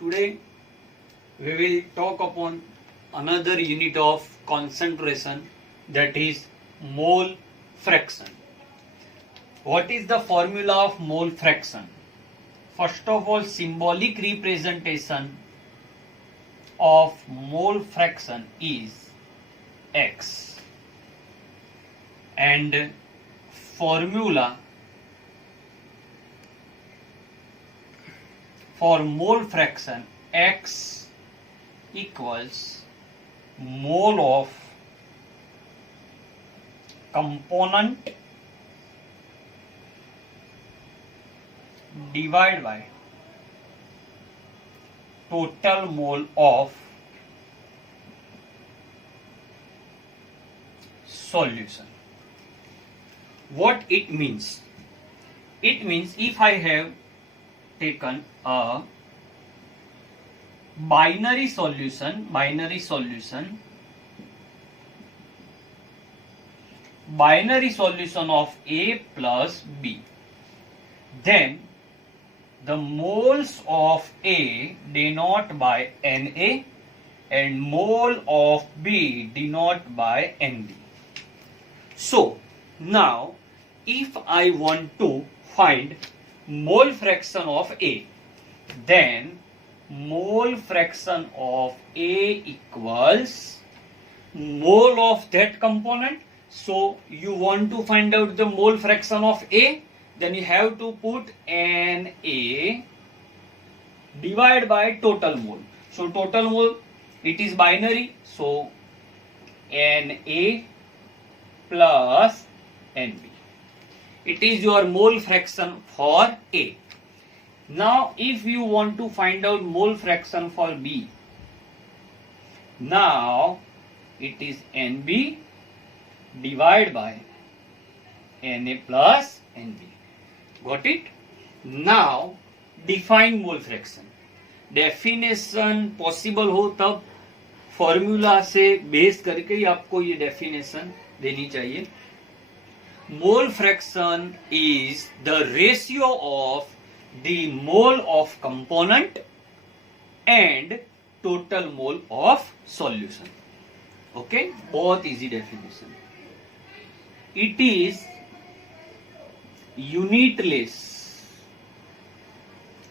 Today we will talk upon another unit of concentration, that is mole fraction. What is the formula of mole fraction? First of all, symbolic representation of mole fraction is X, and formula for mole fraction X equals mole of component divided by total mole of solution. What it means? It means if I have taken a binary solution of A plus B, then the moles of A denote by Na and mole of B denote by Nb. So now if I want to find mole fraction of A, then mole fraction of A equals mole of that component. So you want to find out the mole fraction of A, then you have to put Na divided by total mole. So total mole, it is binary, so Na plus Nb. It is your mole fraction for A. Now if you want to find out mole fraction for B, now it is Nb divided by Na plus Nb. Got it? Now define mole fraction. Definition possible हो तब formula से base करके ही आपको ये definition देनी चाहिए. Mole fraction is the ratio of the mole of component and total mole of solution. Okay, बहुत easy definition. It is unitless.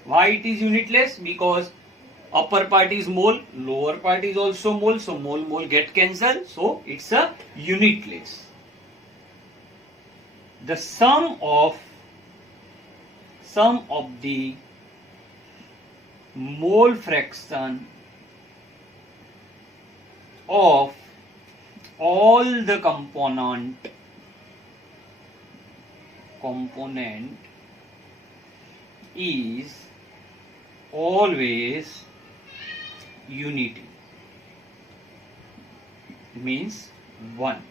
Why it is unitless? Because upper part is mole, lower part is also mole, so mole get cancelled, so it's a unitless. The sum of the mole fraction of all the component is always unity, means 1.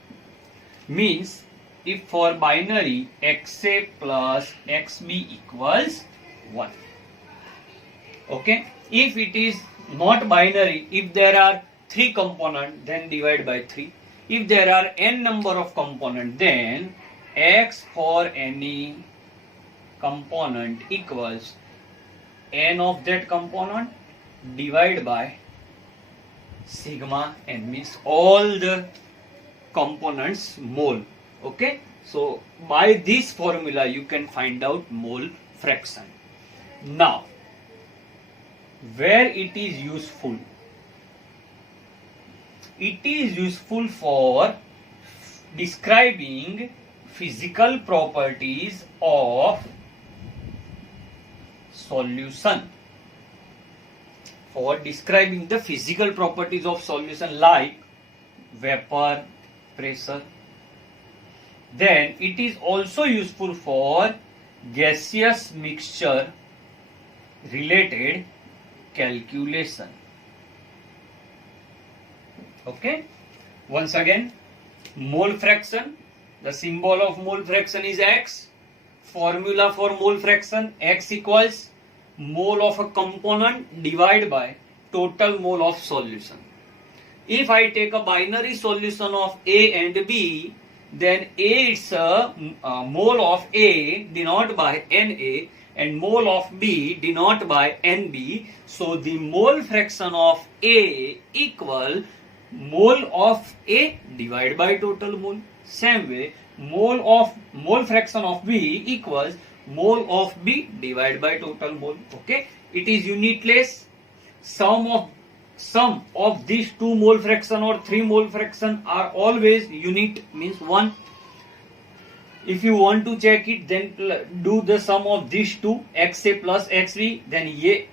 Means if for binary xa plus xb equals 1. Okay, if it is not binary, if there are 3 components, then divide by 3. If there are n number of components, then x for any component equals n of that component divided by sigma n, means all the components mole. Okay, so by this formula you can find out mole fraction. Now where it is useful? It is useful for describing physical properties of solution. For describing the physical properties of solution like vapor, pressure. Then it is also useful for gaseous mixture related calculation. Okay, once again, mole fraction, the symbol of mole fraction is X. Formula for mole fraction, X equals mole of a component divided by total mole of solution. If I take a binary solution of A and B, then A is a mole of A denoted by Na and mole of B denoted by NB. So the mole fraction of A equal mole of A divided by total mole. Same way, mole fraction of B equals mole of B divided by total mole. Okay, it is unitless. Sum of these 2 mole fraction or 3 mole fraction are always unit, means 1. If you want to check it, then do the sum of these two, XA plus XB, then ये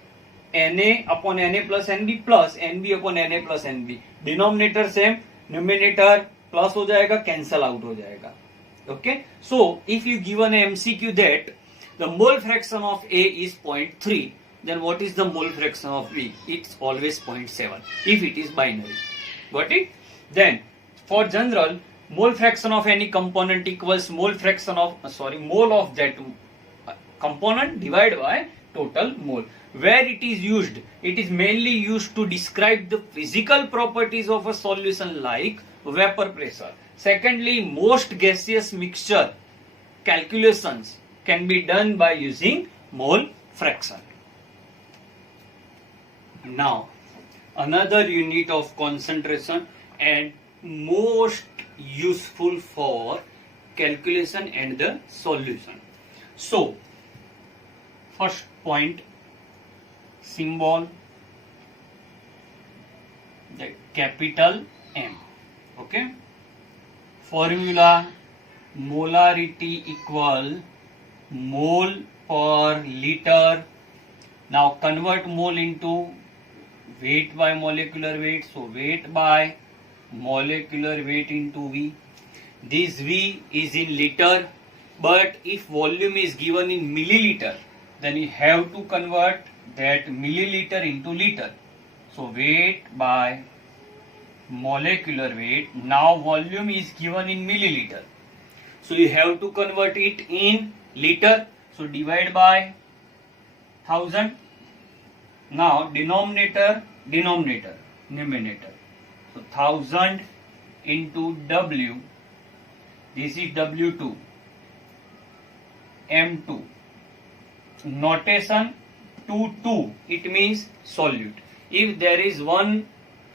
Na upon Na plus Nb plus Nb upon Na plus Nb. Denominator same, numerator plus हो जाएगा, cancel out हो जाएगा. Okay, so if you given a MCQ that the mole fraction of A is 0.3, then what is the mole fraction of B? It's always 0.7 if it is binary. Got it? Then for general, mole fraction of any component equals mole of that component divided by total mole. Where it is used? It is mainly used to describe the physical properties of a solution like vapor pressure. Secondly, most gaseous mixture calculations can be done by using mole fraction. Now, another unit of concentration and most useful for calculation and the solution. So, first point, symbol, the capital M. Okay. Formula, molarity equal mole per liter. Now convert mole into weight by molecular weight. So weight by molecular weight into V. This V is in liter, but if volume is given in milliliter, then you have to convert that milliliter into liter. So weight by molecular weight. Now volume is given in milliliter, so you have to convert it in liter. So divide by 1000. Now numerator. So 1000 into W. This is W2. M2. Notation 2. It means solute. If there is 1,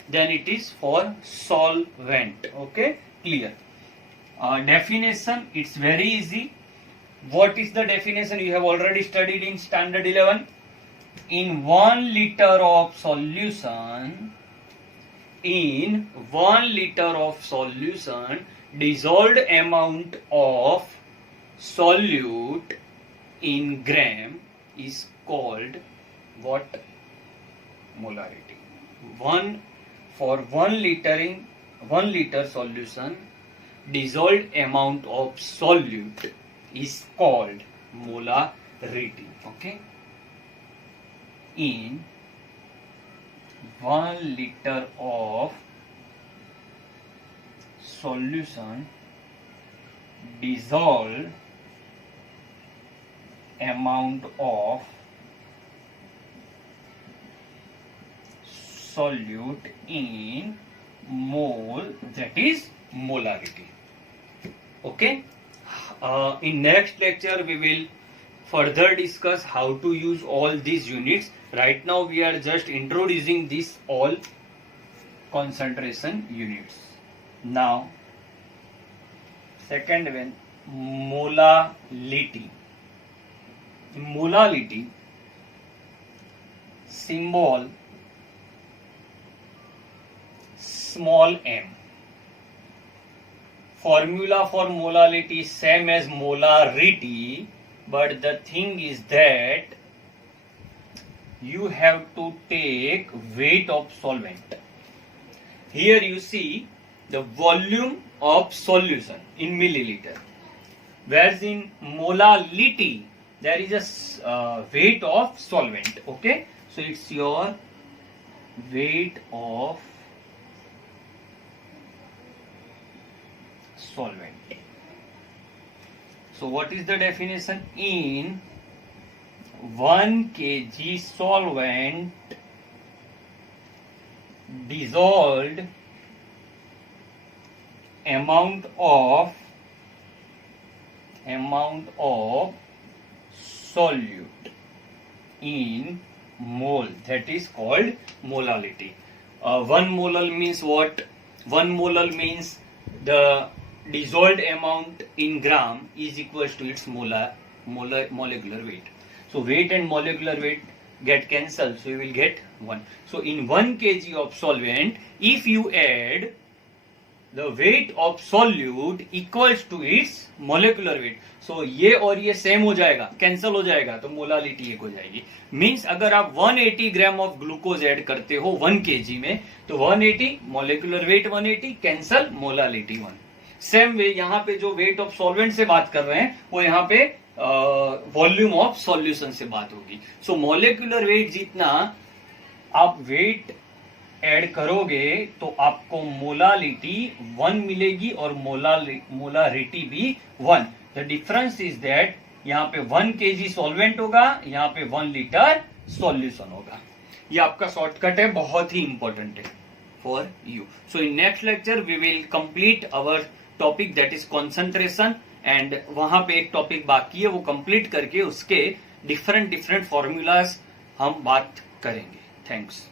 then it is for solvent. Okay, clear. Definition, it's very easy. What is the definition? You have already studied in standard 11. In 1 liter of solution, dissolved amount of solute in gram is called what? Molarity. For 1 liter solution, dissolved amount of solute is called molarity. Okay. In 1 liter of solution, dissolved amount of solute in mole, that is molarity. Okay. In next lecture we will further discuss how to use all these units. Right now we are just introducing these all concentration units. Now second one, molality. Molality, symbol small m. Formula for molality same as molarity, but the thing is that you have to take weight of solvent. Here you see the volume of solution in milliliter, whereas in molality there is a weight of solvent. Okay, so it's your weight of solvent. So what is the definition? In 1 kg solvent, dissolved amount of solute in mole, that is called molality. 1 molar means what? 1 molar means the dissolved amount in gram is equals to its molecular weight. So weight and molecular weight get cancelled, so you will get 1. So in 1 kg of solvent, if you add the weight of solute equals to its molecular weight, so ये और ये same हो जाएगा, cancel हो जाएगा, तो molality एक हो जाएगी. मीन्स अगर आप 180 ग्राम ऑफ ग्लूकोज ऐड करते हो 1 kg में, तो 180 molecular weight 180 cancel molality 1. Same way यहाँ पे जो वेट ऑफ सॉल्वेंट से बात कर रहे हैं वो यहाँ पे वॉल्यूम ऑफ सॉल्यूशन से बात होगी. सो मोलेकुलर वेट जितना आप वेट ऐड करोगे तो आपको मोलालिटी 1 मिलेगी और मोलारिटी भी 1. द डिफरेंस इज दैट यहाँ पे 1 kg सॉल्वेंट होगा, यहाँ पे 1 लीटर सॉल्यूशन होगा. ये आपका शॉर्टकट है, बहुत ही इंपॉर्टेंट है for you. So in next lecture we will complete our topic that is concentration, and वहां पे एक टॉपिक बाकी है, वो कंप्लीट करके उसके डिफरेंट फॉर्मूलाज हम बात करेंगे. थैंक्स.